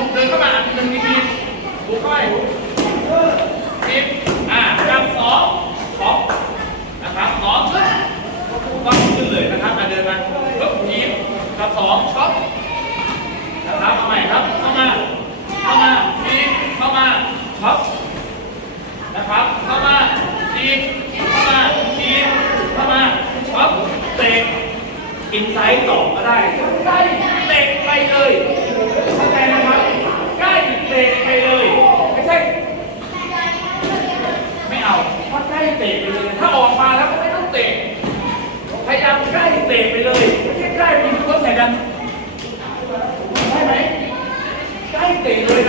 บุกเดินเข้ามาหนึ่งมีทีบุกเข้าไปสิบอ่าจับสองสองนะครับสองต้องขึ้นเลยนะครับมาเดินมาปุ๊บยิ้มจับสองช็อปนะครับเอาใหม่ครับเข้ามาเข้ามาสีเข้ามาช็อปนะครับเข้ามาสีเข้ามาสีเข้ามาช็อปเตะอินไซต์ต่อก็ได้เตะไป เตะไปเลย ถ้าออกมาแล้วก็ไม่ต้องเตะ พยายามใกล้เตะไปเลย ไม่ใใกล้ไปยืนก้นไหนกัน ได้ไหมใกล้เตะเลย